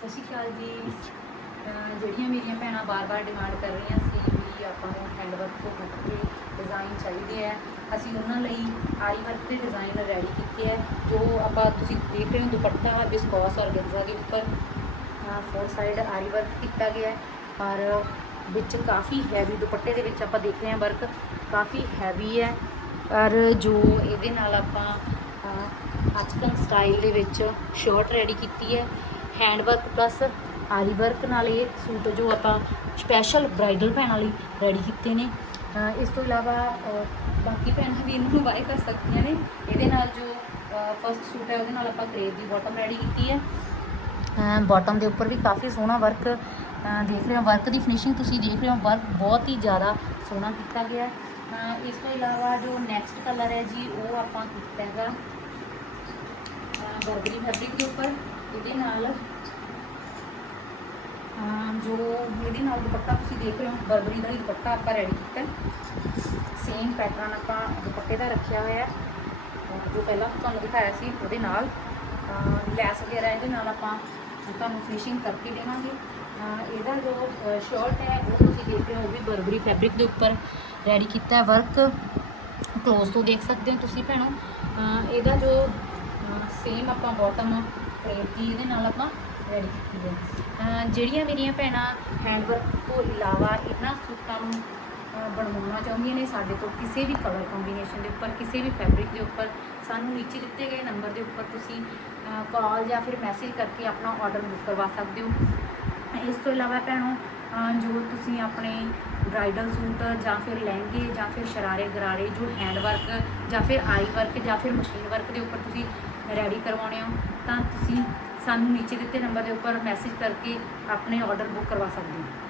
ਸਤਿ ਸ਼੍ਰੀ ਅਕਾਲ ਜੀ। ਜਿਹੜੀਆਂ ਮੇਰੀਆਂ ਭੈਣਾਂ ਬਾਰ-ਬਾਰ ਡਿਮਾਂਡ ਕਰ ਰਹੀਆਂ ਸੀ ਵੀ ਆਪਾਂ ਨੂੰ ਹੈਂਡ ਵਰਕ ਤੋਂ ਹਟ ਕੇ ਡਿਜ਼ਾਈਨ ਚਾਹੀਦੇ ਆ ਅਸੀਂ ਉਹਨਾਂ ਲਈ ਆਈ ਵਰਕ ਦੇ ਡਿਜ਼ਾਈਨ ਰੈਡੀ ਕੀਤੇ ਹੈ ਜੋ ਆਪਾਂ ਤੁਸੀਂ ਦੇਖ ਰਹੇ ਹੋ ਦੁਪੱਟਾ ਵਿਸਕੋਸ ਔਰਗੈਂਜ਼ਾ ਦੇ ਉੱਪਰ ਫੋਰ ਸਾਈਡ ਆਈ ਵਰਕ ਕੀਤਾ ਗਿਆ ਪਰ ਵਿੱਚ ਕਾਫੀ ਹੈਵੀ ਦੁਪੱਟੇ ਦੇ ਵਿੱਚ ਆਪਾਂ ਦੇਖ ਰਹੇ ਹਾਂ ਵਰਕ ਕਾਫੀ ਹੈਵੀ ਹੈ ਪਰ ਜੋ ਇਹਦੇ ਨਾਲ ਆਪਾਂ ਅਹ, ਅਚਕਨ ਸਟਾਈਲ ਦੇ ਵਿੱਚ ਸ਼ਰਟ ਰੈਡੀ ਕੀਤੀ ਹੈ ਹੈਂਡ ਵਰਕ ਪਲੱਸ ਆਰੀ ਵਰਕ ਨਾਲ ਇਹ ਸੂਟ ਜੋ ਆਪਾਂ ਸਪੈਸ਼ਲ ਬ੍ਰਾਈਡਲ ਭੈਣਾਂ ਲਈ ਰੈਡੀ ਕੀਤੇ ਨੇ। ਇਸ ਤੋਂ ਇਲਾਵਾ ਬਾਕੀ ਭੈਣਾਂ ਵੀ ਇਹਨਾਂ ਨੂੰ ਬਾਏ ਕਰ ਸਕਦੀਆਂ ਨੇ। ਇਹਦੇ ਨਾਲ ਜੋ ਫਸਟ ਸੂਟ ਹੈ, ਉਹਦੇ ਨਾਲ ਆਪਾਂ ਕਰੇਪ ਦੀ ਬਾਟਮ ਰੈਡੀ ਕੀਤੀ ਹੈ। ਬਾਟਮ ਦੇ ਉੱਪਰ ਵੀ ਕਾਫੀ ਸੋਹਣਾ ਵਰਕ ਦੇਖ ਰਹੇ ਹੋ ਵਰਕ ਦੀ ਫਿਨਿਸ਼ਿੰਗ ਤੁਸੀਂ ਦੇਖ ਰਹੇ ਹੋ ਵਰਕ ਬਹੁਤ ਹੀ ਜ਼ਿਆਦਾ ਸੋਹਣਾ ਕੀਤਾ ਗਿਆ। ਇਸ ਤੋਂ ਇਲਾਵਾ ਜੋ ਨੈਕਸਟ ਕਲਰ ਹੈ ਜੀ, ਉਹ ਆਪਾਂ ਕੀਤਾ ਹੈਗਾ ਬਰਬਰੀ ਫੈਬਰਿਕ ਦੇ ਉੱਪਰ, ਇਹਦੇ ਨਾਲ ਜੋ ਇਹਦੇ ਨਾਲ ਦੁਪੱਟਾ ਤੁਸੀਂ ਦੇਖ ਰਹੇ ਹੋ ਬਰਬਰੀ ਦਾ ਹੀ ਦੁਪੱਟਾ ਆਪਾਂ ਰੈਡੀ ਕੀਤਾ ਸੇਮ ਪੈਟਰਨ ਆਪਾਂ ਦੁਪੱਟੇ ਦਾ ਰੱਖਿਆ ਹੋਇਆ ਜੋ ਪਹਿਲਾਂ ਤੁਹਾਨੂੰ ਦਿਖਾਇਆ ਸੀ, ਉਹਦੇ ਨਾਲ ਲੈਸ ਵਗੈਰਾ ਇਹਦੇ ਨਾਲ ਆਪਾਂ ਤੁਹਾਨੂੰ ਫਿਨਿਸ਼ਿੰਗ ਕਰਕੇ ਦੇਵਾਂਗੇ। ਇਹਦਾ ਜੋ ਸ਼ਰਟ ਹੈ, ਉਹ ਤੁਸੀਂ ਦੇਖ ਰਹੇ ਹੋ ਉਹ ਵੀ ਬਰਬਰੀ ਫੈਬਰਿਕ ਦੇ ਉੱਪਰ ਰੈਡੀ ਕੀਤਾ ਵਰਕ ਕਲੋਜ਼ ਤੋਂ ਦੇਖ ਸਕਦੇ ਹੋ ਤੁਸੀਂ ਭੈਣੋ। ਇਹਦਾ ਜੋ ਸੇਮ ਆਪਾਂ ਬਾਟਮ ਕਰੇਪ ਦੀ ਇਹਦੇ ਨਾਲ ਆਪਾਂ ਰੈਡੀ ਕੀਤੀ ਹੈ। ਜਿਹੜੀਆਂ ਮੇਰੀਆਂ ਭੈਣਾਂ ਹੈਂਡ ਤੋਂ ਇਲਾਵਾ ਇਹਨਾਂ ਸੂਟਾਂ ਨੂੰ ਬਣਵਾਉਣਾ ਚਾਹੁੰਦੀਆਂ ਨੇ, ਸਾਡੇ ਤੋਂ ਕਿਸੇ ਵੀ ਕਲਰ ਕੰਬੀਨੇਸ਼ਨ ਦੇ ਉੱਪਰ, ਕਿਸੇ ਵੀ ਫੈਬਰਿਕ ਦੇ ਉੱਪਰ, ਸਾਨੂੰ ਨੀਚੇ ਦਿੱਤੇ ਗਏ ਨੰਬਰ ਦੇ ਉੱਪਰ ਤੁਸੀਂ ਕਾਲ ਜਾਂ ਫਿਰ ਮੈਸੇਜ ਕਰਕੇ ਆਪਣਾ ਆਰਡਰ ਬੁੱਕ ਕਰਵਾ ਸਕਦੇ ਹੋ। ਇਸ ਤੋਂ ਇਲਾਵਾ ਭੈਣੋ ਜੋ ਤੁਸੀਂ ਆਪਣੇ ਬ੍ਰਾਈਡਲ ਸੂਟ ਜਾਂ ਫਿਰ ਲਹਿੰਗੇ ਜਾਂ ਫਿਰ ਸ਼ਰਾਰੇ ਗਰਾਰੇ ਜੋ ਹੈਂਡ ਵਰਕ ਜਾਂ ਫਿਰ ਆਈ ਵਰਕ ਜਾਂ ਫਿਰ ਮਸ਼ੀਨ ਵਰਕ ਦੇ ਉੱਪਰ ਤੁਸੀਂ ਰੈਡੀ ਕਰਵਾਉਣੇ ਹੋ, ਤਾਂ ਤੁਸੀਂ ਸਾਨੂੰ ਨੀਚੇ ਦਿੱਤੇ ਨੰਬਰ ਦੇ ਉੱਪਰ ਮੈਸੇਜ ਕਰਕੇ ਆਪਣੇ ਆਰਡਰ ਬੁੱਕ ਕਰਵਾ ਸਕਦੇ ਹੋ।